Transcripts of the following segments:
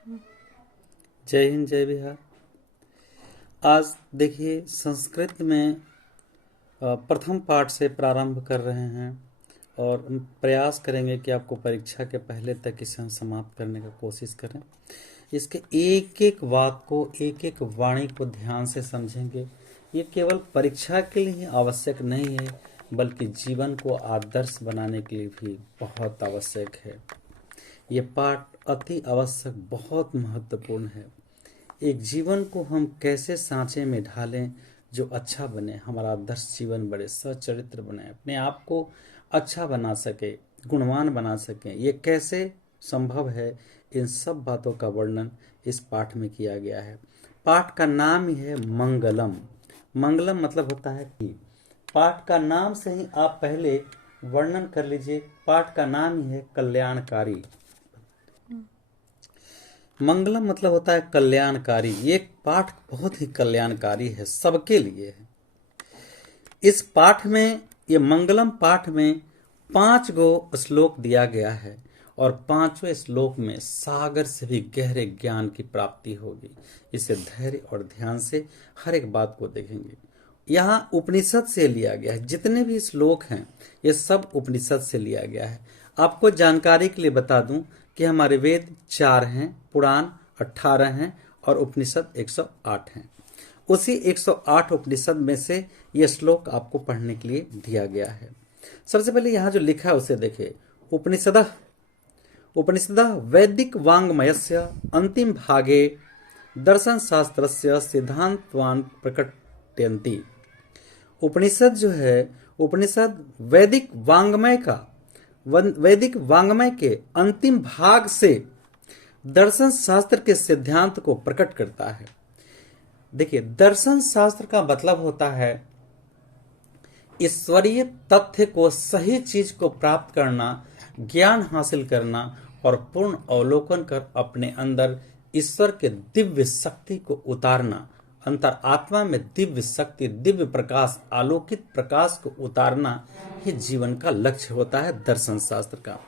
जय हिंद जय बिहार। आज देखिए संस्कृत में प्रथम पाठ से प्रारंभ कर रहे हैं और प्रयास करेंगे कि आपको परीक्षा के पहले तक इसे हम समाप्त करने का कोशिश करें। इसके एक एक वाक्य को, एक एक वाणी को ध्यान से समझेंगे। ये केवल परीक्षा के लिए ही आवश्यक नहीं है, बल्कि जीवन को आदर्श बनाने के लिए भी बहुत आवश्यक है। ये पाठ अति आवश्यक, बहुत महत्वपूर्ण है। एक जीवन को हम कैसे सांचे में ढालें जो अच्छा बने, हमारा आदर्श जीवन बने, सच्चरित्र बने, अपने आप को अच्छा बना सके, गुणवान बना सके, ये कैसे संभव है, इन सब बातों का वर्णन इस पाठ में किया गया है। पाठ का नाम ही है मंगलम। मंगलम मतलब होता है कि पाठ का नाम से ही आप पहले वर्णन कर लीजिए। पाठ का नाम ही है कल्याणकारी। मंगलम मतलब होता है कल्याणकारी। ये पाठ बहुत ही कल्याणकारी है, सबके लिए है। इस पाठ में, ये मंगलम पाठ में 5 गो श्लोक दिया गया है और 5वें श्लोक में सागर से भी गहरे ज्ञान की प्राप्ति होगी। इसे धैर्य और ध्यान से हर एक बात को देखेंगे। यहाँ उपनिषद से लिया गया है, जितने भी श्लोक हैं ये सब उपनिषद से लिया गया है। आपको जानकारी के लिए बता दूं कि हमारे वेद 4 हैं, पुराण 18 हैं और उपनिषद 108 हैं। उसी 108 उपनिषद में से ये श्लोक आपको पढ़ने के लिए दिया गया है। सबसे पहले यहाँ जो लिखा है उसे देखें। उपनिषदः वैदिक वाङ्मयस्य अंतिम भागे दर्शन शास्त्रस्य सिद्धांतवान प्रकटयन्ति। उपनिषद जो है, उपनिषद वैदिक वाङ्मय के अंतिम भाग से दर्शन शास्त्र के सिद्धांत को प्रकट करता है। देखिए, दर्शन शास्त्र का मतलब होता है ईश्वरीय तथ्य को, सही चीज को प्राप्त करना, ज्ञान हासिल करना और पूर्ण अवलोकन कर अपने अंदर ईश्वर के दिव्य शक्ति को उतारना, अंतर आत्मा में दिव्य शक्ति, दिव्य प्रकाश, आलोकित प्रकाश को उतारना ही जीवन का लक्ष्य होता है दर्शन शास्त्र का।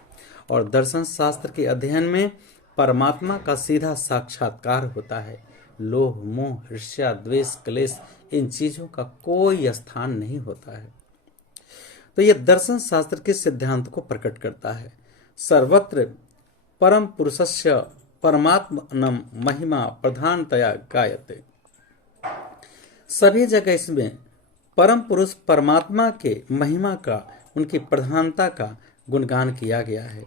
और दर्शन शास्त्र के अध्ययन में परमात्मा का सीधा साक्षात्कार होता है। लोभ, मोह, ईर्ष्या, द्वेष, क्लेश, इन चीजों का कोई स्थान नहीं होता है। तो यह दर्शन शास्त्र के सिद्धांत को प्रकट करता है। सर्वत्र परम पुरुषस्य परमात्मनम महिमा प्रधानतया गायते। सभी जगह इसमें परम पुरुष परमात्मा के महिमा का, उनकी प्रधानता का गुणगान किया गया है।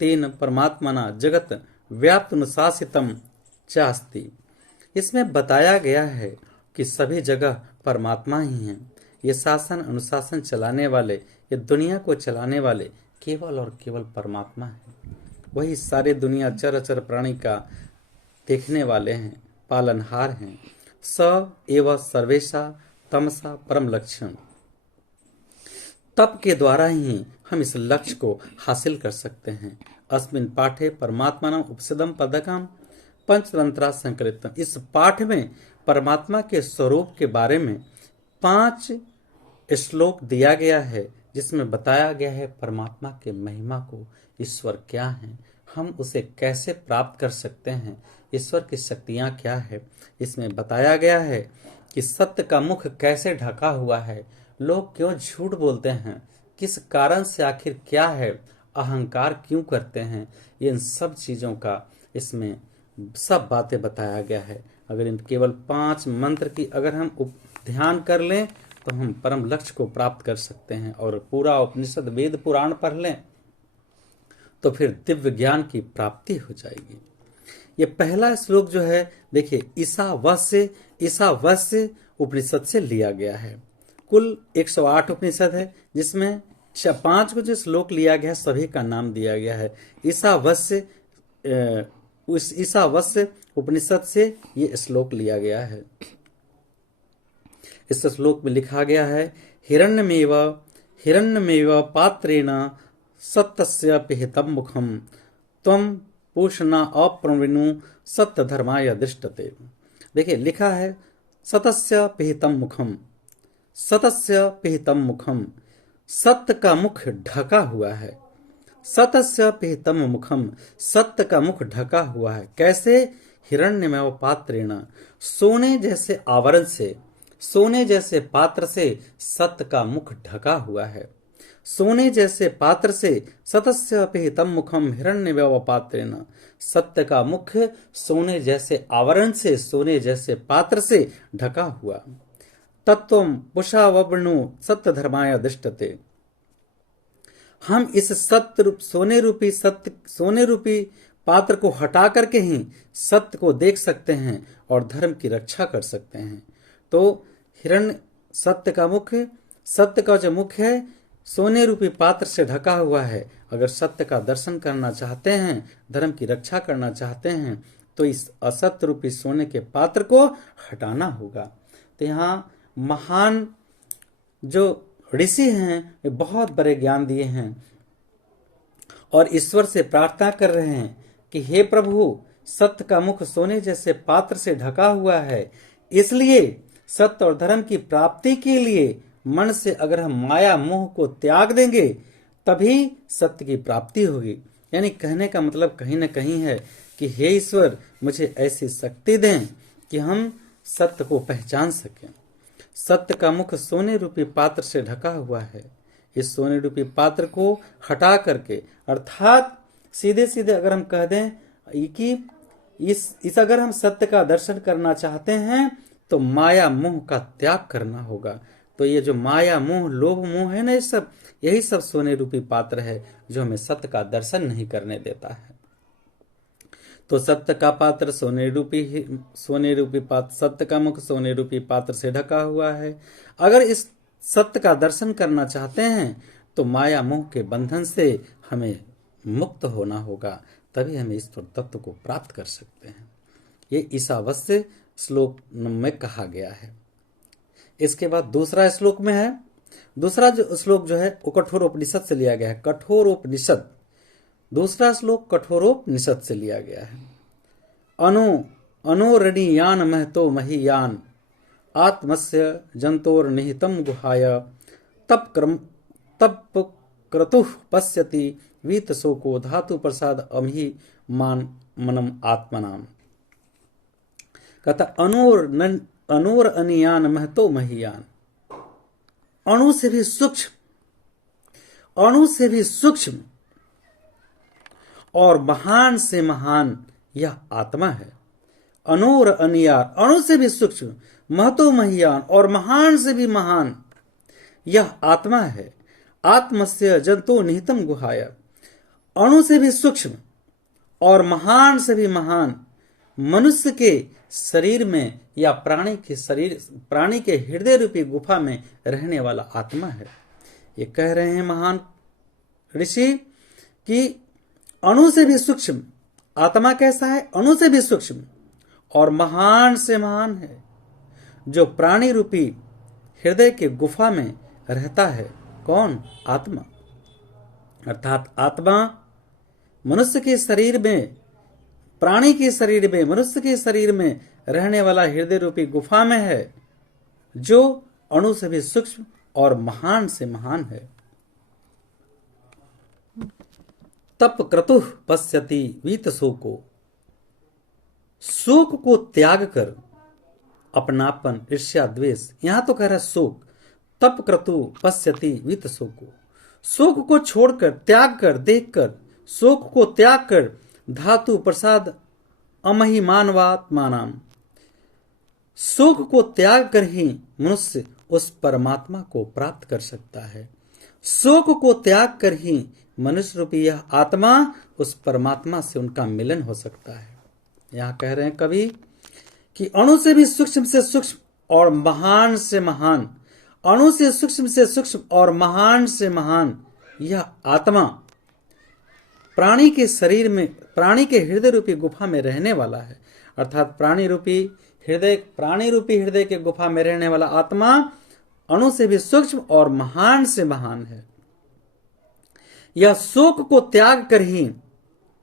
तेन परमात्मना जगत व्याप्त अनुशासितम चास्ति। इसमें बताया गया है कि सभी जगह परमात्मा ही हैं। ये शासन अनुशासन चलाने वाले, ये दुनिया को चलाने वाले केवल और केवल परमात्मा हैं। वही सारे दुनिया चर अचर प्राणी का देखने वाले हैं, पालनहार हैं। स एव सर्वेशा तमसा परम लक्ष्यम। तप के द्वारा ही हम इस लक्ष्य को हासिल कर सकते हैं। अस्मिन् पाठे परमात्मानं उपसदम पदकम पंचतंत्रा संकृतम। इस पाठ में परमात्मा के स्वरूप के बारे में 5 श्लोक दिया गया है, जिसमें बताया गया है परमात्मा के महिमा को, ईश्वर क्या है, हम उसे कैसे प्राप्त कर सकते हैं, ईश्वर की शक्तियां क्या है। इसमें बताया गया है कि सत्य का मुख कैसे ढका हुआ है, लोग क्यों झूठ बोलते हैं, किस कारण से, आखिर क्या है, अहंकार क्यों करते हैं। इन सब चीजों का इसमें सब बातें बताया गया है। अगर इन केवल 5 मंत्र की अगर हम ध्यान कर लें तो हम परम लक्ष्य को प्राप्त कर सकते हैं। और पूरा उपनिषद वेद पुराण पढ़ लें तो फिर दिव्य ज्ञान की प्राप्ति हो जाएगी। ये पहला श्लोक जो है, देखिए, ईशावास्य उपनिषद से लिया गया है। कुल 108 उपनिषद है, जिसमें 5 को जो श्लोक लिया गया है सभी का नाम दिया गया है। ईशावास्य उपनिषद से ये श्लोक लिया गया है। इस श्लोक में लिखा गया है, हिरण्यमेव पात्रेण सत्यस्य पिहितम मुखम त्वं पूषणा अप्रवीणु सत्य धर्माय दृष्टते। देखिए, लिखा है सतस्य पिहितम मुखम, सतस्य पिहितम मुखम, सत्य का मुख ढका हुआ है। सतस्य पिहितम मुखम, सत्य का मुख ढका हुआ है। कैसे? हिरण्यमय पात्रेण, सोने जैसे आवरण से, सोने जैसे पात्र से सत्य का मुख ढका हुआ है। सोने जैसे पात्र से, सतस्य पिहितम मुखम हिरण्यमय पात्रेण, सत्य का मुख सोने जैसे आवरण से, सोने जैसे पात्र से ढका हुआ। तत्वम पुषा वब्णु सत्य धर्माय दृष्टते, हम इस सत्य रूप सोने रूपी पात्र को हटा करके ही सत्य को देख सकते हैं और धर्म की रक्षा कर सकते हैं। तो हिरण्य सत्य का मुख, सत्य का जो मुख है सोने रूपी पात्र से ढका हुआ है। अगर सत्य का दर्शन करना चाहते हैं, धर्म की रक्षा करना चाहते हैं, तो इस असत्य रूपी सोने के पात्र को हटाना होगा। तो यहाँ महान जो ऋषि हैं वे बहुत बड़े ज्ञान दिए हैं और ईश्वर से प्रार्थना कर रहे हैं कि हे प्रभु, सत्य का मुख सोने जैसे पात्र से ढका हुआ है, इसलिए सत्य और धर्म की प्राप्ति के लिए मन से अगर हम माया मोह को त्याग देंगे तभी सत्य की प्राप्ति होगी। यानी कहने का मतलब कहीं न कहीं है कि हे ईश्वर, मुझे ऐसी शक्ति दें कि हम सत्य को पहचान सकें। सत्य का मुख सोने रूपी पात्र से ढका हुआ है। इस सोने रूपी पात्र को हटा करके, अर्थात सीधे सीधे अगर हम कह दें कि इस अगर हम सत्य का दर्शन करना चाहते हैं तो माया मोह का त्याग करना होगा। तो ये जो माया मोह लोभ मोह है ना, ये सब यही सब सोने रूपी पात्र है जो हमें सत्य का दर्शन नहीं करने देता है। तो सत्य का पात्र सोने रूपी पात्र, सत्य का मुख सोने रूपी पात्र से ढका हुआ है। अगर इस सत्य का दर्शन करना चाहते हैं तो माया मोह के बंधन से हमें मुक्त होना होगा, तभी हमें ईश्वर तत्व को प्राप्त कर सकते हैं। ये ईशावास्य श्लोक में कहा गया है। इसके बाद दूसरा श्लोक में है, दूसरा जो श्लोक जो है वो कठोरोपनिषद से लिया गया है। कठोरोपनिषद, दूसरा श्लोक कठोरोपनिषद से लिया गया है। अनोरणीयान महतो महीयान, आत्मस्य जंतोर निहितम गुहाय, तप क्रतुः पश्यति वीत शोको धातु प्रसाद अमहि मान मनम आत्मनाम। कहता अनोर अनियान महतो महियान, अणु से भी सूक्ष्म, अणु से भी सूक्ष्म और महान से महान यह आत्मा है। अनोर अनियार, अणु से भी सूक्ष्म, महतो महियान और महान से भी महान यह आत्मा है। आत्मस्य जंतो निहितम गुहाय, अणु से भी सूक्ष्म और महान से भी महान मनुष्य के शरीर में या प्राणी के हृदय रूपी गुफा में रहने वाला आत्मा है। ये कह रहे हैं महान ऋषि कि अणु से भी सूक्ष्म आत्मा कैसा है? अणु से भी सूक्ष्म और महान से महान है, जो प्राणी रूपी हृदय के गुफा में रहता है। कौन? आत्मा। अर्थात आत्मा मनुष्य के शरीर में, प्राणी के शरीर में, मनुष्य के शरीर में रहने वाला हृदय रूपी गुफा में है, जो अणु से भी सूक्ष्म और महान से महान है। तप क्रतुः पश्यति वीत शोको, शोक को त्याग कर अपनापन, ईर्ष्या, द्वेष, यहां तो कह रहा है शोक। तप क्रतु पश्यति वीत शोको, शोक को छोड़कर, त्याग कर, देखकर, शोक को त्याग कर धातु प्रसाद अमहिमानवात्मानाम, शोक को त्याग कर ही मनुष्य उस परमात्मा को प्राप्त कर सकता है। शोक को त्याग कर ही मनुष्य रूपी यह आत्मा उस परमात्मा से उनका मिलन हो सकता है। यहाँ कह रहे हैं कवि कि अणु से भी सूक्ष्म से सूक्ष्म और महान से महान, अणु से सूक्ष्म और महान से महान यह आत्मा प्राणी के शरीर में, प्राणी के हृदय रूपी गुफा में रहने वाला है। अर्थात प्राणी रूपी हृदय के गुफा में रहने वाला आत्मा अणु से भी सूक्ष्म और महान से महान है। यह शोक को त्याग कर ही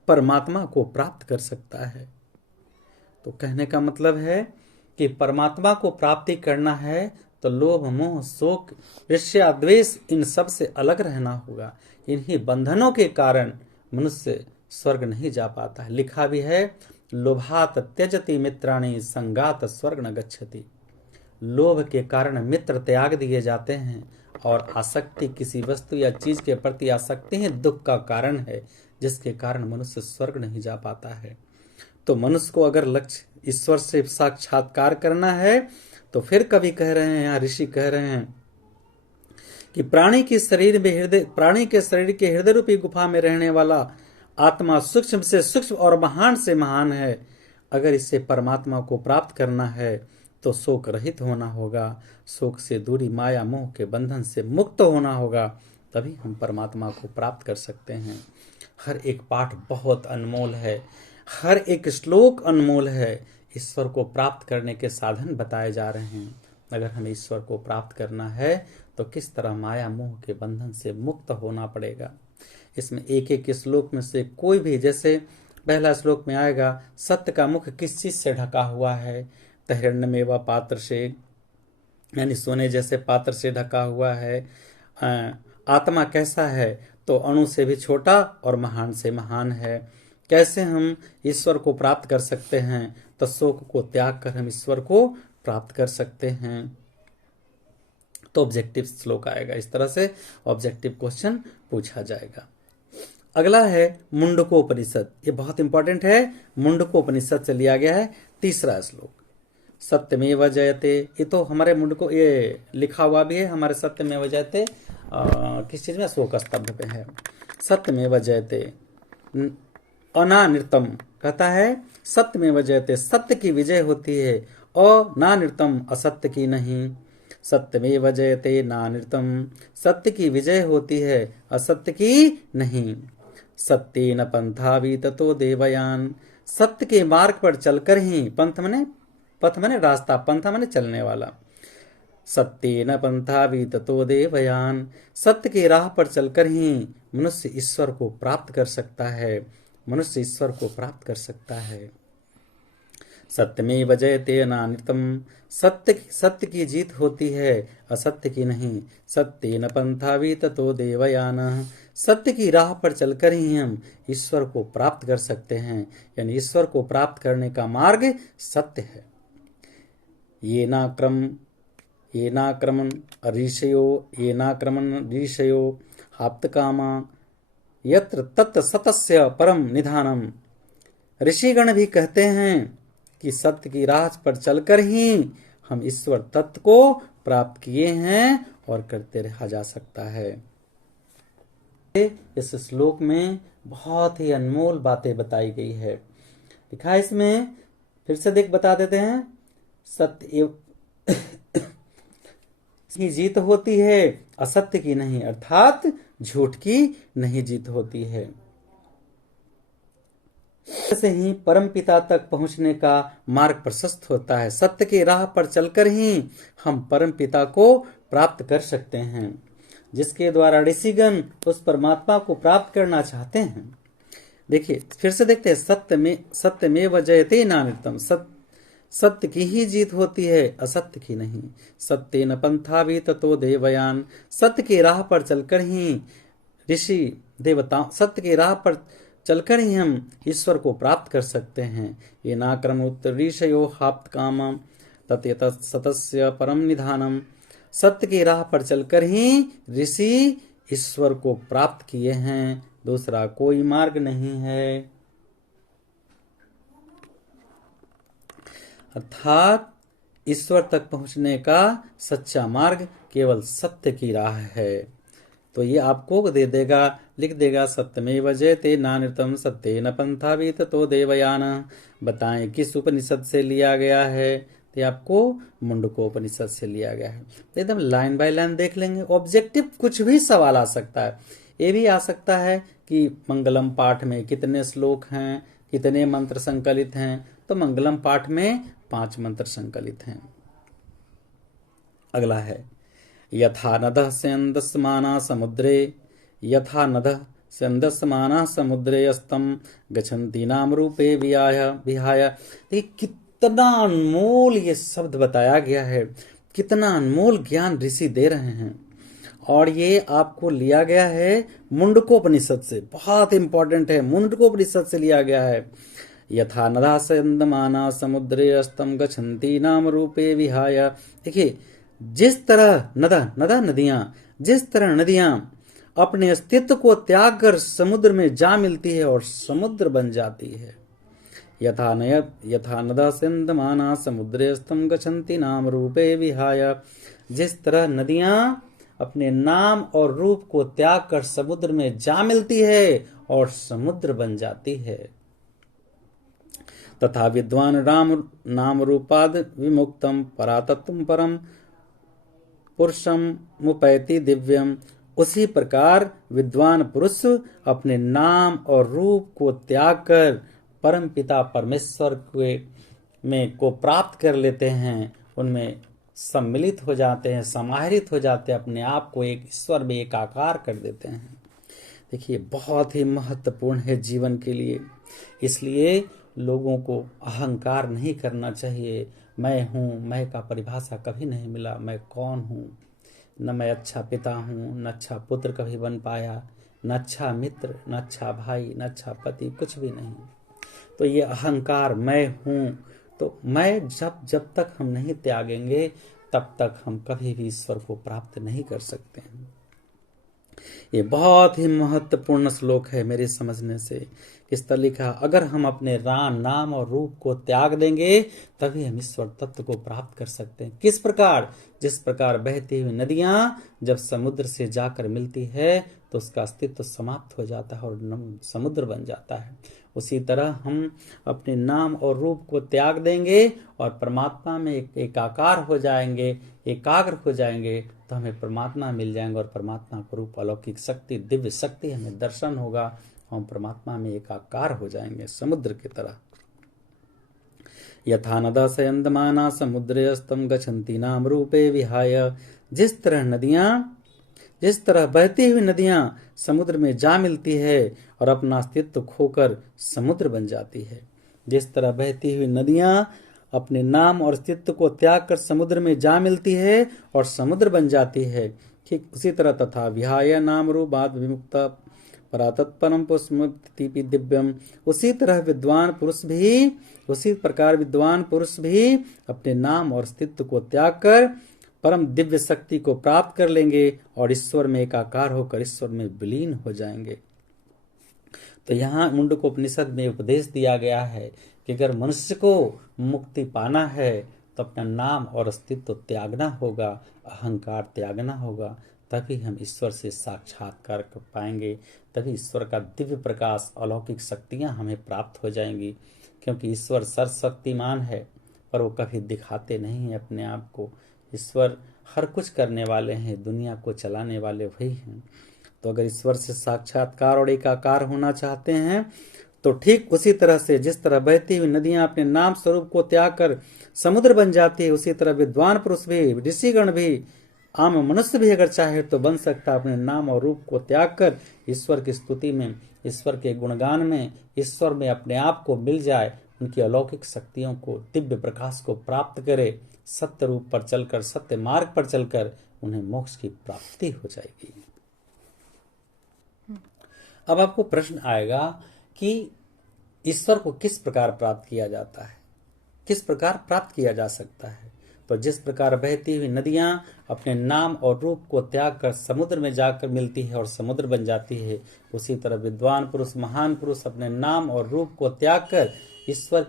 परमात्मा को प्राप्त कर सकता है। तो कहने का मतलब है कि परमात्मा को प्राप्ति करना है तो लोभ मोह शोक ईर्ष्या द्वेष इन सब से अलग रहना होगा। इन्हीं बंधनों के कारण मनुष्य स्वर्ग नहीं जा पाता है। लिखा भी है, लोभात त्यजति मित्राणि संगात स्वर्ग न गच्छति। लोभ के कारण मित्र त्याग दिए जाते हैं, और आसक्ति किसी वस्तु या चीज के प्रति आसक्ति ही दुख का कारण है, जिसके कारण मनुष्य स्वर्ग नहीं जा पाता है। तो मनुष्य को अगर लक्ष्य ईश्वर से साक्षात्कार करना है, तो फिर कवि कह रहे हैं, यहाँ ऋषि कह रहे हैं कि प्राणी के शरीर के हृदय रूपी गुफा में रहने वाला आत्मा सूक्ष्म से सूक्ष्म और महान से महान है। अगर इसे परमात्मा को प्राप्त करना है तो शोक रहित होना होगा, शोक से दूरी, माया मोह के बंधन से मुक्त होना होगा, तभी हम परमात्मा को प्राप्त कर सकते हैं। हर एक पाठ बहुत अनमोल है, हर एक श्लोक अनमोल है। ईश्वर को प्राप्त करने के साधन बताए जा रहे हैं। अगर हमें ईश्वर को प्राप्त करना है तो किस तरह माया मोह के बंधन से मुक्त होना पड़ेगा। इसमें एक एक श्लोक में से कोई भी, जैसे पहला श्लोक में आएगा, सत्य का मुख किस चीज से ढका हुआ है, तो हिरण्यमेवा पात्र से, यानी सोने जैसे पात्र से ढका हुआ है। आत्मा कैसा है, तो अणु से भी छोटा और महान से महान है। कैसे हम ईश्वर को प्राप्त कर सकते हैं, तो शोक को त्याग कर हम ईश्वर को प्राप्त कर सकते हैं। तो ऑब्जेक्टिव श्लोक आएगा, इस तरह से ऑब्जेक्टिव क्वेश्चन पूछा जाएगा। अगला है मुंडकोपनिषद, ये बहुत इंपॉर्टेंट है। मुंडकोपनिषद से लिया गया है तीसरा श्लोक, सत्यमेव जयते। ये तो हमारे मुंडको ये लिखा हुआ भी है हमारे सत्यमेव जयते, किस चीज में, शोक स्तंभ पे है। सत्यमेव जयते अनानृतम, कहता है सत्यमेव जयते, सत्य की विजय होती है, अनानृतम, असत्य की नहीं। सत्यमेव जयते नानृतम, सत्य की विजय होती है, असत्य की नहीं। सत्येन पंथा विततो देवयान, सत्य के मार्ग पर चलकर ही, पथ मने रास्ता, पंथा मने चलने वाला। सत्येन पंथा विततो देवयान, सत्य के राह पर चलकर ही मनुष्य ईश्वर को प्राप्त कर सकता है, मनुष्य ईश्वर को प्राप्त कर सकता है। सत्यमेव जयते अनानृतम, सत्य की जीत होती है, असत्य की नहीं। सत्येन पंथा विततो देवयान, सत्य की राह पर चलकर ही हम ईश्वर को प्राप्त कर सकते हैं, यानी ईश्वर को प्राप्त करने का मार्ग सत्य है। येनाक्रमण ऋषयो आप्तकामा यत्र तत् सतस्य परम निधानम। ऋषिगण भी कहते हैं कि सत्य की राह पर चलकर ही हम ईश्वर तत्व को प्राप्त किए हैं और करते रहा जा सकता है। इस श्लोक में बहुत ही अनमोल बातें बताई गई है। लिखा है इसमें, फिर से बता देते हैं, सत्य की जीत होती है, असत्य की नहीं, अर्थात झूठ की नहीं जीत होती है। से ही परम पिता तक पहुंचने का मार्ग प्रशस्त होता है। सत्य की राह पर चलकर ही हम परम पिता को प्राप्त कर सकते हैं, जिसके द्वारा ऋषिगण उस परमात्मा को प्राप्त करना चाहते हैं। देखिए फिर से देखते हैं, सत्यमेव जयते नानृतम, सत्य की ही जीत होती है, असत्य की नहीं। सत्येन पंथा विततो देवयान, सत्य की राह पर चलकर ही ऋषि देवता, सत्य की राह पर चलकर ही हम ईश्वर को प्राप्त कर सकते हैं। ये नाक्रम ऋषयो हाप्त कामम तत् सतस्य परम निधानम, सत्य की राह पर चलकर ही ऋषि ईश्वर को प्राप्त किए हैं, दूसरा कोई मार्ग नहीं है। अर्थात ईश्वर तक पहुंचने का सच्चा मार्ग केवल सत्य की राह है। तो ये आपको दे देगा, लिख देगा, सत्यमेव जयते नानृतम सत्येन पंथा विततो देवयान। बताएं किस उपनिषद से लिया गया है, तो आपको मुंडकोपनिषद से लिया गया है। एकदम लाइन बाय लाइन देख लेंगे। ऑब्जेक्टिव कुछ भी सवाल आ सकता है, ये भी आ सकता है कि मंगलम पाठ में कितने श्लोक हैं, कितने मंत्र संकलित हैं, तो मंगलम पाठ में 5 मंत्र संकलित हैं। अगला है, यथा नदः स्यन्दस्माना समुद्रे, यथा नदः स्यन्दस्माना समुद्रे अस्तम गच्छन्ति नाम रूपे विहाय। कितना अनमोल ये शब्द बताया गया है। कितना अनमोल ज्ञान ऋषि दे रहे हैं। और ये आपको लिया गया है मुंडकोपनिषद से, बहुत इंपॉर्टेंट है, मुंडकोपनिषद से लिया गया है। यथा नदा संदमाना समुद्रे अस्तम गच्छन्ति नाम रूपे विहाय। देखिए, जिस तरह नदा नदियां, जिस तरह नदियां अपने अस्तित्व को त्याग कर समुद्र में जा मिलती है और समुद्र बन जाती है। यथा नदा सिंधमाना समुद्रे स्तम गच्छन्ति नाम रूपे विहाय। जिस तरह नदियां अपने नाम और रूप को त्याग कर समुद्र में जा मिलती है और समुद्र बन जाती है। तथा विद्वान राम नाम रूपाद विमुक्तम परातत्वम परम पुरुषम मुपैति दिव्यम। उसी प्रकार विद्वान पुरुष अपने नाम और रूप को त्याग कर परम पिता परमेश्वर को प्राप्त कर लेते हैं, उनमें सम्मिलित हो जाते हैं, समाहित हो जाते हैं, अपने आप को एक ईश्वर में एकाकार कर देते हैं। देखिए, बहुत ही महत्वपूर्ण है जीवन के लिए। इसलिए लोगों को अहंकार नहीं करना चाहिए। मैं हूँ, मैं का परिभाषा कभी नहीं मिला, मैं कौन हूँ। न मैं अच्छा पिता हूँ, न अच्छा पुत्र कभी बन पाया, न अच्छा मित्र, न अच्छा भाई, न अच्छा पति, कुछ भी नहीं। तो ये अहंकार मैं हूँ, तो मैं जब तक हम नहीं त्यागेंगे तब तक हम कभी भी ईश्वर को प्राप्त नहीं कर सकते हैं। ये बहुत ही महत्वपूर्ण श्लोक है मेरे समझने से। इस तरह लिखा, अगर हम अपने नाम और रूप को त्याग देंगे तभी हम ईश्वर तत्व को प्राप्त कर सकते हैं। किस प्रकार? जिस प्रकार बहती हुई नदियां जब समुद्र से जाकर मिलती है तो उसका अस्तित्व समाप्त हो जाता है और समुद्र बन जाता है। उसी तरह हम अपने नाम और रूप को त्याग देंगे और परमात्मा में एकाकार हो जाएंगे, एकाग्र हो जाएंगे, तो हमें परमात्मा मिल जाएंगे और परमात्मा का रूप, अलौकिक शक्ति, दिव्य शक्ति हमें दर्शन होगा। हम परमात्मा में एकाकार हो जाएंगे समुद्र की तरह। यथा नदा संयन्दमाना समुद्रे अस्तम गच्छन्ति नाम रूपे विहाय। जिस तरह बहती हुई नदियां समुद्र में जा मिलती है और अपना अस्तित्व खोकर समुद्र बन जाती है। जिस तरह बहती हुई नदियां अपने नाम और अस्तित्व को त्याग कर समुद्र में जा मिलती है और समुद्र बन जाती है, ठीक उसी तरह तथा विहाय नाम रूपात् विमुक्त परातत्परम पुष्पति दिव्यम। उसी प्रकार विद्वान पुरुष भी अपने नाम और अस्तित्व को त्याग कर परम दिव्य शक्ति को प्राप्त कर लेंगे और ईश्वर में एकाकार होकर ईश्वर में विलीन हो जाएंगे। तो यहाँ मुंडकोपनिषद में उपदेश दिया गया है कि अगर मनुष्य को मुक्ति पाना है तो अपना नाम और अस्तित्व त्यागना होगा, अहंकार त्यागना होगा, तभी हम ईश्वर से साक्षात्कार कर पाएंगे, तभी ईश्वर का दिव्य प्रकाश, अलौकिक शक्तियां हमें प्राप्त हो जाएंगी। क्योंकि ईश्वर सर्वशक्तिमान है पर वो कभी दिखाते नहीं है अपने आप को। ईश्वर हर कुछ करने वाले हैं, दुनिया को चलाने वाले वही हैं। तो अगर ईश्वर से साक्षात्कार और एकाकार होना चाहते हैं तो ठीक उसी तरह से जिस तरह बहती हुई नदियां अपने नाम स्वरूप को त्याग कर समुद्र बन जाती है, उसी तरह विद्वान पुरुष भी, ऋषिगण भी, आम मनुष्य भी अगर चाहे तो बन सकता, अपने नाम और रूप को त्याग कर ईश्वर की स्तुति में, ईश्वर के गुणगान में, ईश्वर में अपने आप को मिल जाए, उनकी अलौकिक शक्तियों को, दिव्य प्रकाश को प्राप्त करे, सत्य रूप पर चलकर, सत्य मार्ग पर चलकर उन्हें मोक्ष की प्राप्ति हो जाएगी। अब आपको प्रश्न आएगा कि ईश्वर को किस प्रकार प्राप्त किया जाता है, किस प्रकार प्राप्त किया जा सकता है। तो जिस प्रकार बहती हुई नदियां अपने नाम और रूप को त्याग कर समुद्र में जाकर मिलती है और समुद्र बन जाती है, उसी तरह विद्वान पुरुष, महान पुरुष अपने नाम और रूप को त्याग कर ईश्वर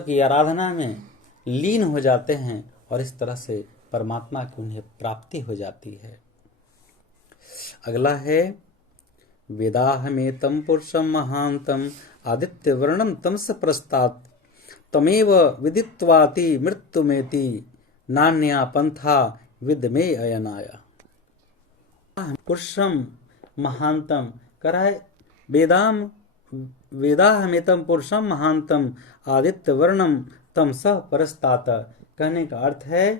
की आराधना में लीन हो जाते हैं और इस तरह से परमात्मा की उन्हें प्राप्ति हो जाती है। अगला है वेदाहमेतं पुरुषं महांतं आदित्य वर्णम तमस प्रस्तात् तमेव विदित्वाति मृत्युमेति नान्या पंथा विदमे अयनाय। पुरुषम महांतम कर है वेदाहमेतं पुरुषम महांतम आदित्य वर्णम तमस परस्तात्। कहने का अर्थ है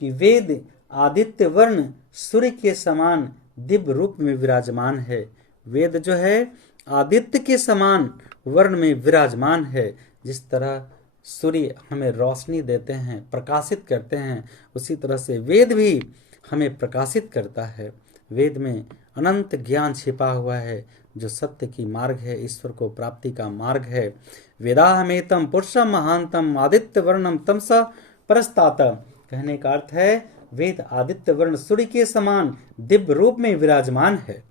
कि वेद आदित्य वर्ण सूर्य के समान दिव्य रूप में विराजमान है। वेद जो है आदित्य के समान वर्ण में विराजमान है। जिस तरह सूर्य हमें रोशनी देते हैं, प्रकाशित करते हैं, उसी तरह से वेद भी हमें प्रकाशित करता है। वेद में अनंत ज्ञान छिपा हुआ है जो सत्य की मार्ग है, ईश्वर को प्राप्ति का मार्ग है। वेदाहमेतम पुरुषम महांतम आदित्य वर्णम तमसा परस्तात। कहने का अर्थ है वेद आदित्य वर्ण सूर्य के समान दिव्य रूप में विराजमान है।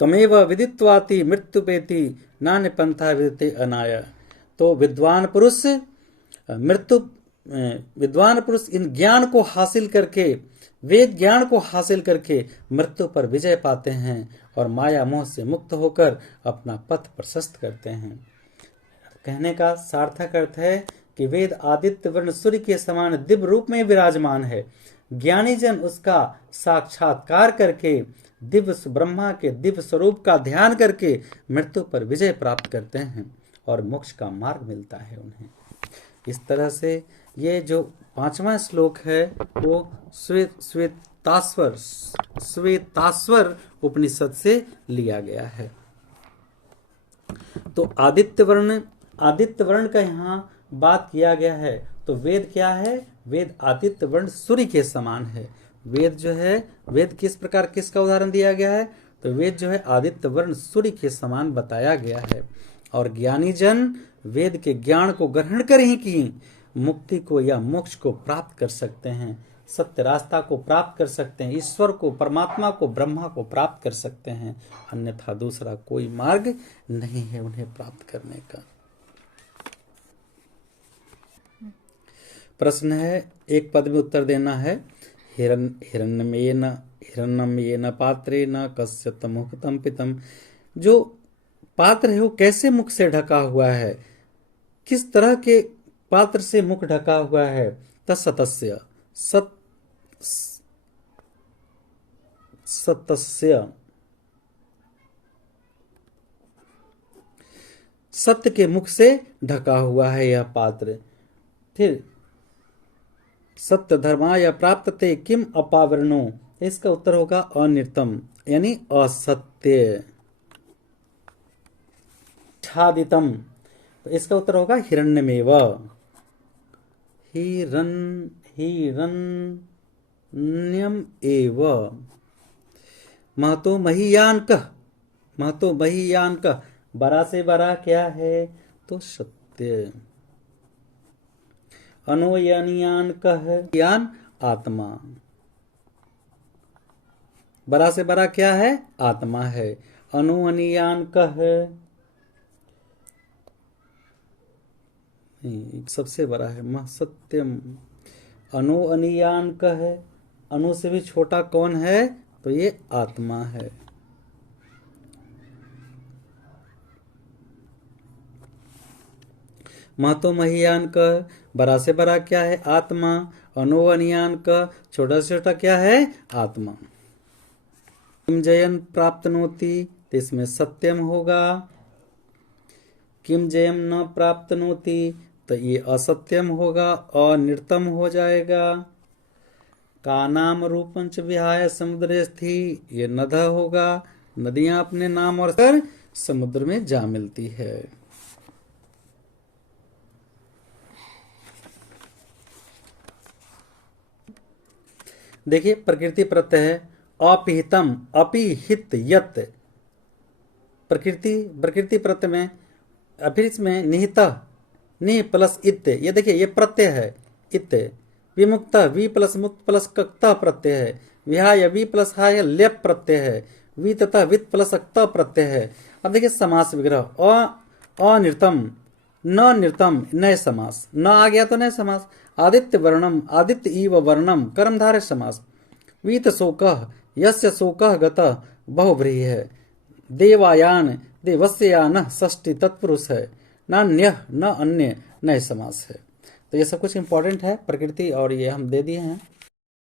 तमेव विदित्वाति मृत्युपेति नान्य पंथा विदिते अनाय। तो विद्वान पुरुष इन ज्ञान को हासिल करके, वेद ज्ञान को हासिल करके मृत्यु पर विजय पाते हैं और माया मोह से मुक्त होकर अपना पथ प्रशस्त करते हैं। कहने का सार्थक अर्थ है कि वेद आदित्य वर्ण सूर्य के समान दिव्य रूप में विराजमान है। ज्ञानी जन उसका साक्षात्कार करके दिव्य ब्रह्मा के दिव्य स्वरूप का ध्यान करके मृत्यु पर विजय प्राप्त करते हैं और मोक्ष का मार्ग मिलता है उन्हें। इस तरह से ये जो 5वां श्लोक है वो श्वेताश्वर उपनिषद से लिया गया है। तो आदित्य वर्ण का यहाँ बात किया गया है। तो वेद क्या है? वेद आदित्य वर्ण सूर्य के समान है। वेद जो है, वेद किस प्रकार, किसका उदाहरण दिया गया है? तो वेद जो है आदित्य वर्ण सूर्य के समान बताया गया है। और ज्ञानी जन वेद के ज्ञान को ग्रहण कर ही की मुक्ति को या मोक्ष को प्राप्त कर सकते हैं, सत्य रास्ता को प्राप्त कर सकते हैं, ईश्वर को, परमात्मा को, ब्रह्मा को प्राप्त कर सकते हैं। अन्यथा दूसरा कोई मार्ग नहीं है उन्हें प्राप्त करने का। प्रश्न है, एक पद में उत्तर देना है। हिरण्यमेन पात्रेण कस्य मुखतम पितम। जो पात्र है वो कैसे मुख से ढका हुआ है, किस तरह के पात्र से मुख ढका हुआ है? तत्सतस्य सत्य के मुख से ढका हुआ है यह पात्र। फिर सत्य धर्माय प्राप्तते किम अपावरणो, इसका उत्तर होगा अनिर्तम यानी असत्य। छादितम, तो इसका उत्तर होगा हिरण्यमेव। हिरण्यम एव। महतो महीयान कह, बड़ा से बड़ा क्या है? तो सत्य। अनोयनियान कह, यान आत्मा। बड़ा से बड़ा क्या है? आत्मा है। अनोअनियान कह, सबसे बड़ा है महसत्यम। अनु अनियान का है, अनु से भी छोटा कौन है? तो ये आत्मा है। महतो महियान का बड़ा से बड़ा क्या है? आत्मा। अनु अनियान का छोटा से छोटा क्या है? आत्मा। किम जयन प्राप्तनोति, इसमें सत्यम होगा। किम जयम न प्राप्तनोति, तो ये असत्यम होगा, अनिर्तम हो जाएगा। का नाम रूपंच विहाय समुद्र स्थि, ये नद होगा। नदियां अपने नाम और कर समुद्र में जा मिलती है। देखिए प्रकृति प्रत्यय है अपिहितम, अपिहित यत। प्रकृति प्रत्यय में, फिर इसमें निहिता, नि प्लस इत्ते, ये देखिए ये प्रत्यय है इत्ते। विमुक्त, वी प्लस मुक्त प्लस कक्ता प्रत्यय है। विहाय, वी प्लस हाय लेप प्रत्यय है। वी तथा वित प्लस अक्ता प्रत्यय है। अब देखिए समास विग्रह। अनिर्तम, न निर्तम, नए समास। न आ गया तो नए समास। आदित्य वर्णम, आदित्य इव वर्णम, कर्मधारय समास। वीत शोकः, यस्य शोकः गतः, बहुव्रीहि है। देवायान, देवस्यान, षष्ठी तत्पुरुष है। नान्यः, न अन्य, नए समास है। तो ये सब कुछ इंपॉर्टेंट है प्रकृति, और ये हम दे दिए हैं।